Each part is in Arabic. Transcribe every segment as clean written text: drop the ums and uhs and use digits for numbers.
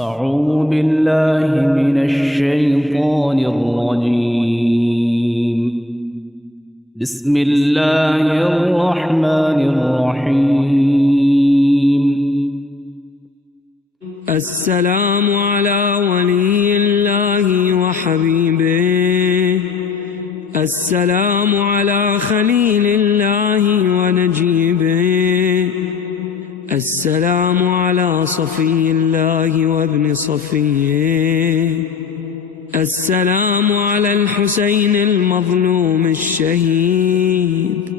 أعوذ بالله من الشيطان الرجيم. بسم الله الرحمن الرحيم. السلام على ولي الله وحبيبه، السلام على خليل الله ونجيبه، السلام على صفي الله وابن صفيه، السلام على الحسين المظلوم الشهيد،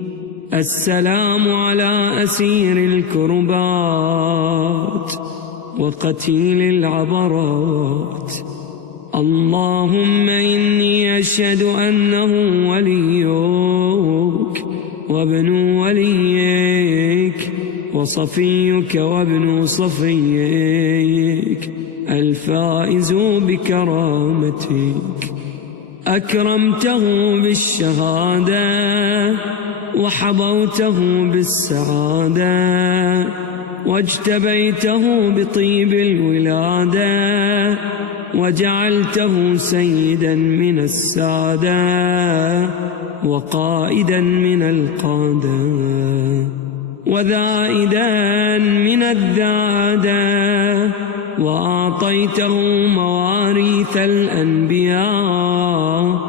السلام على أسير الكربات وقتيل العبرات. اللهم إني أشهد أنه وليك وابن وليك وصفيك وابن صفيك، الفائز بكرامتك. أكرمته بالشهادة وحظوته بالسعادة، واجتبيته بطيب الولادة، وجعلته سيدا من السادة وقائدا من القادة، وذائدا من الذادة، وأعطيته مواريث الأنبياء،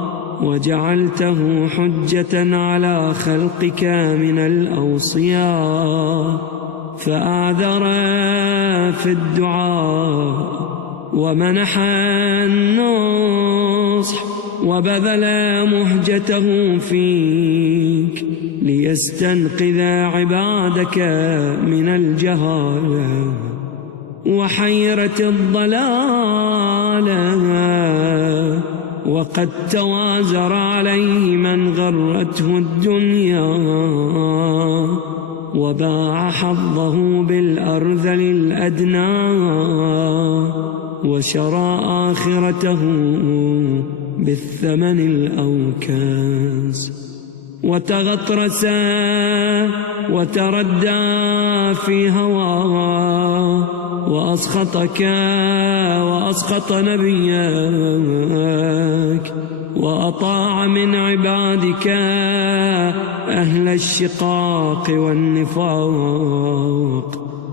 وجعلته حجة على خلقك من الأوصياء، فآذر في الدعاء ومنح النصح وبذل مهجته فيك ليستنقذ عبادك من الجهالة وحيرة الضلالة، وقد توازر عليه من غرته الدنيا وباع حظه بالأرذل الأدنى، وشرى آخرته بالثمن الأوكاس، وتغطرس وتردى في هواه، وأسخطك وأسخط نبيك، وأطاع من عبادك أهل الشقاق والنفاق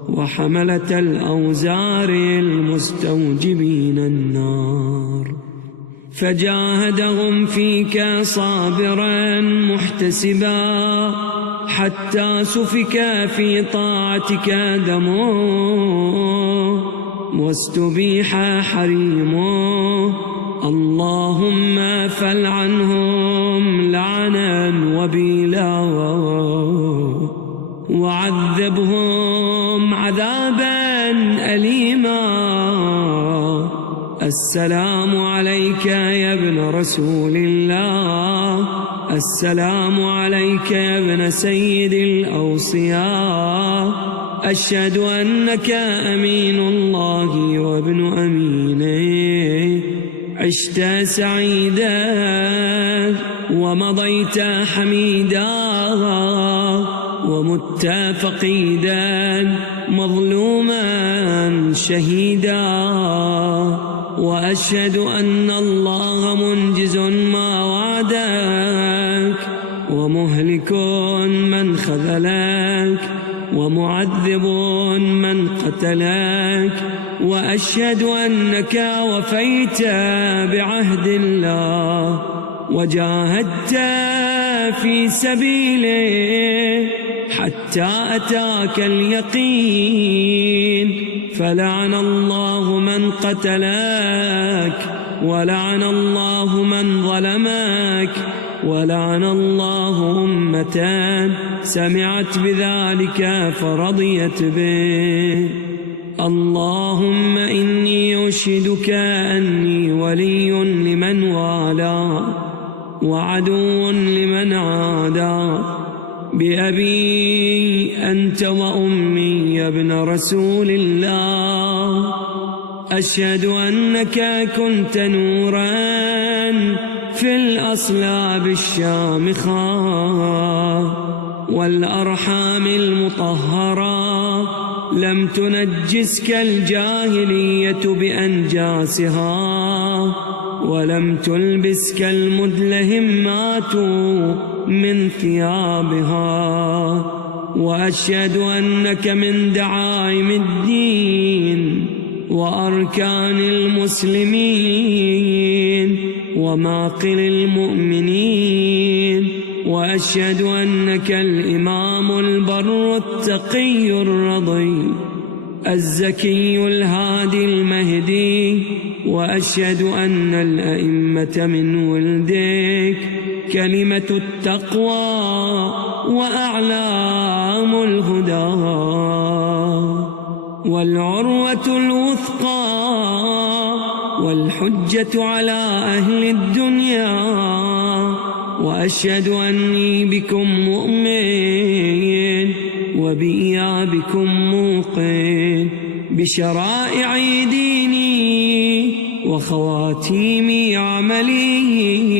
وحملة الأوزار المستوجبين النار، فجاهدهم فيك صابرا محتسبا حتى سفك في طاعتك دمه واستبيح حريمه. اللهم فلعنهم لعنا وبيلا، وعذبهم عذابا أليما. السلام عليك يا ابن رسول الله، السلام عليك يا ابن سيد الأوصياء، أشهد أنك أمين الله وابن أمينه، عشت سعيدا ومضيت حميدا، ومت فقيدا مظلوما شهيدا، وأشهد أن الله منجز ما وعدك ومهلك من خذلك ومعذب من قتلك، وأشهد أنك وفيت بعهد الله وجاهدت في سبيله حتى أتاك اليقين، فلعن الله من قتلك، ولعن الله من ظلمك، ولعن الله أمة سمعت بذلك فرضيت به. اللهم إني أشهدك أني ولي لمن والاه وعدو لمن عاداه، بأبي أنت وأمي يا ابن رسول الله، أشهد أنك كنت نورا في الأصلاب الشامخة والأرحام المطهرة لم تنجسك الجاهلية بأنجاسها، ولم تلبسك المدلهمات من ثيابها. وأشهد أنك من دعائم الدين وأركان المسلمين ومعقل المؤمنين. وأشهد أنك الإمام البر التقي الرضي الزكي الهادي المهدي. وأشهد أن الأئمة من ولدك كلمة التقوى وأعلام الهدى والعروة الوثقى والحجة على أهل الدنيا. وأشهد أني بكم مؤمن وبإيابكم موقن بشرائع ديني وخواتيم عملي،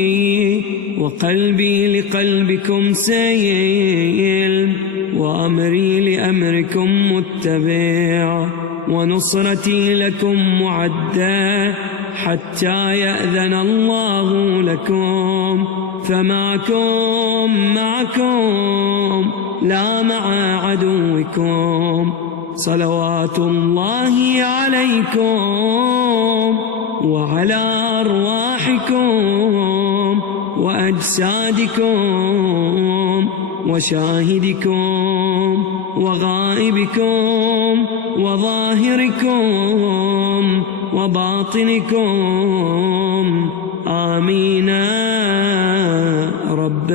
وقلبي لقلبكم سيل، وأمري لأمركم متبع، ونصرتي لكم معدة حتى يأذن الله لكم. فمعكم معكم لا مع عدوكم. صلوات الله عليكم وعلى أرواحكم وأجسادكم وشاهدكم وغائبكم وظاهركم وباطنكم. آمين رب